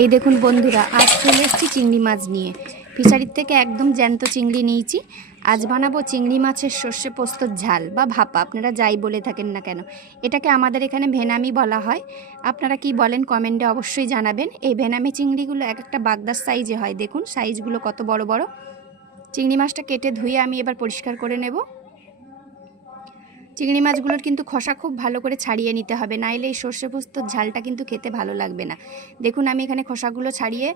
এই দেখুন বন্ধুরা, আজ চলে এসেছি চিংড়ি মাছ নিয়ে। ফিশারির থেকে একদম জ্যান্ত চিংড়ি নিয়েছি। আজ বানাবো চিংড়ি মাছের সর্ষে পোস্তর ঝাল বা ভাপা, আপনারা যাই বলে থাকেন না কেন। এটাকে আমাদের এখানে ভেনামি বলা হয়। আপনারা কি বলেন কমেন্টে অবশ্যই জানাবেন। এই ভেনামি চিংড়িগুলো এক একটা বাগদার সাইজে হয়। দেখুন সাইজগুলো কত বড় বড়। চিংড়ি মাছটা কেটে ধুয়ে আমি এবার পরিষ্কার করে নেব। চিংড়ি মাছগুলোর কিন্তু খোসা খুব ভালো করে ছাড়িয়ে নিতে হবে, নাইলে এই সর্ষে পোস্তর ঝালটা কিন্তু খেতে ভালো লাগবে না। দেখুন আমি এখানে খোসাগুলো ছাড়িয়ে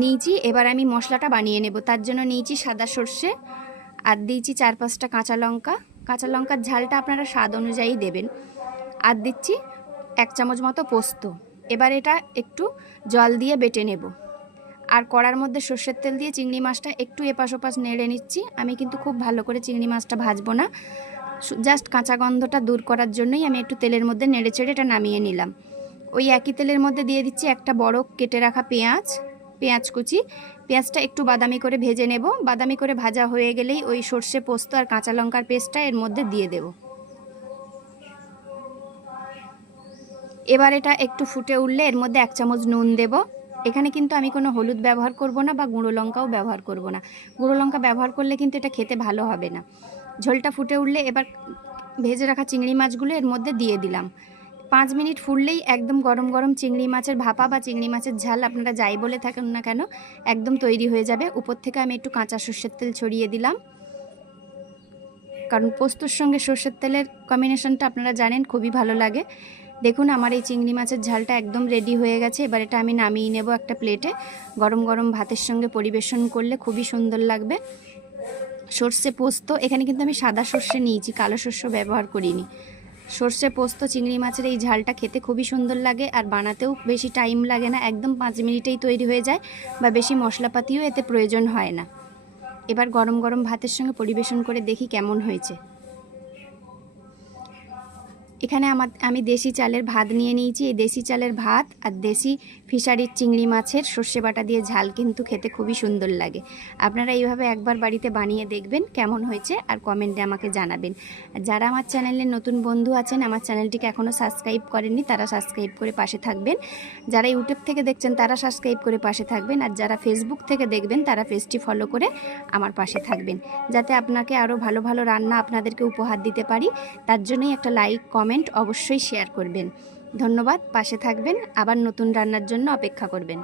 নিয়েছি। এবার আমি মশলাটা বানিয়ে নেব। তার জন্য নিয়েছি সাদা সর্ষে আর দিয়েছি 4-5টা কাঁচা লঙ্কা। কাঁচা লঙ্কার ঝালটা আপনারা স্বাদ অনুযায়ী দেবেন। আর দিচ্ছি 1 চামচ মতো পোস্ত। এবার এটা একটু জল দিয়ে বেটে নেব। আর কড়ার মধ্যে সর্ষের তেল দিয়ে চিংড়ি মাছটা একটু এপাশ ওপাশ নেড়ে নিচ্ছি। আমি কিন্তু খুব ভালো করে চিংড়ি মাছটা ভাজবো না, জাস্ট কাঁচা গন্ধটা দূর করার জন্যই আমি একটু তেলের মধ্যে নেড়ে চেড়ে এটা নামিয়ে নিলাম। ওই একই তেলের মধ্যে দিয়ে দিচ্ছি একটা বড় কেটে রাখা পেঁয়াজ কুচি। পেঁয়াজটা একটু বাদামি করে ভেজে নেব। বাদামি করে ভাজা হয়ে গেলেই ওই সর্ষে পোস্ত আর কাঁচা লঙ্কার পেস্টটা এর মধ্যে দিয়ে দেব। এবার এটা একটু ফুটে উঠলে এর মধ্যে 1 চামচ নুন দেব। এখানে কিন্তু আমি কোনো হলুদ ব্যবহার করব না বা গুঁড়ো লঙ্কাও ব্যবহার করব না। গুঁড়ো লঙ্কা ব্যবহার করলে কিন্তু এটা খেতে ভালো হবে না। ঝোলটা ফুটে উঠলে এবার ভেজে রাখা চিংড়ি মাছগুলো এর মধ্যে দিয়ে দিলাম। 5 মিনিট ফুটলেই একদম গরম গরম চিংড়ি মাছের ভাপা বা চিংড়ি মাছের ঝাল, আপনারা যাই বলে থাকেন না কেন, একদম তৈরি হয়ে যাবে। উপর থেকে আমি একটু কাঁচা সর্ষের তেল ছড়িয়ে দিলাম, কারণ পোস্তর সঙ্গে সর্ষের তেলের কম্বিনেশনটা আপনারা জানেন খুবই ভালো লাগে। দেখুন আমার এই চিংড়ি মাছের ঝালটা একদম রেডি হয়ে গেছে। এবার এটা আমি নামিয়ে নেব একটা প্লেটে। গরম গরম ভাতের সঙ্গে পরিবেশন করলে খুবই সুন্দর লাগবে। সর্ষে পোস্ত, এখানে কিন্তু আমি সাদা সর্ষে নিয়েছি, কালো সর্ষে ব্যবহার করিনি। সর্ষে পোস্ত চিংড়ি মাছের এই ঝালটা খেতে খুবই সুন্দর লাগে, আর বানাতেও বেশি টাইম লাগে না, একদম 5 মিনিটেই তৈরি হয়ে যায়, বা বেশি মশলাপাতিও এতে প্রয়োজন হয় না। এবার গরম গরম ভাতের সঙ্গে পরিবেশন করে দেখি কেমন হয়েছে। এখানে আমি দেশি চালের ভাত নিয়ে নিয়েছি। এই দেশি চালের ভাত আর দেশি ফিশারির চিংড়ি মাছের সর্ষে বাটা দিয়ে ঝাল কিন্তু খেতে খুবই সুন্দর লাগে। আপনারা এইভাবে একবার বাড়িতে বানিয়ে দেখবেন কেমন হয়েছে, আর কমেন্টে আমাকে জানাবেন। যারা আমার চ্যানেলের নতুন বন্ধু আছেন, আমার চ্যানেলটিকে এখনও সাবস্ক্রাইব করেননি, তারা সাবস্ক্রাইব করে পাশে থাকবেন। যারা ইউটিউব থেকে দেখছেন তারা সাবস্ক্রাইব করে পাশে থাকবেন, আর যারা ফেসবুক থেকে দেখবেন তারা পেজটি ফলো করে আমার পাশে থাকবেন, যাতে আপনাকে আরও ভালো ভালো রান্না আপনাদেরকে উপহার দিতে পারি। তার জন্যই একটা লাইক কমেন্ট অবশ্যই শেয়ার করবেন। ধন্যবাদ, পাশে থাকবেন, আবার নতুন রান্নার জন্য অপেক্ষা করবেন।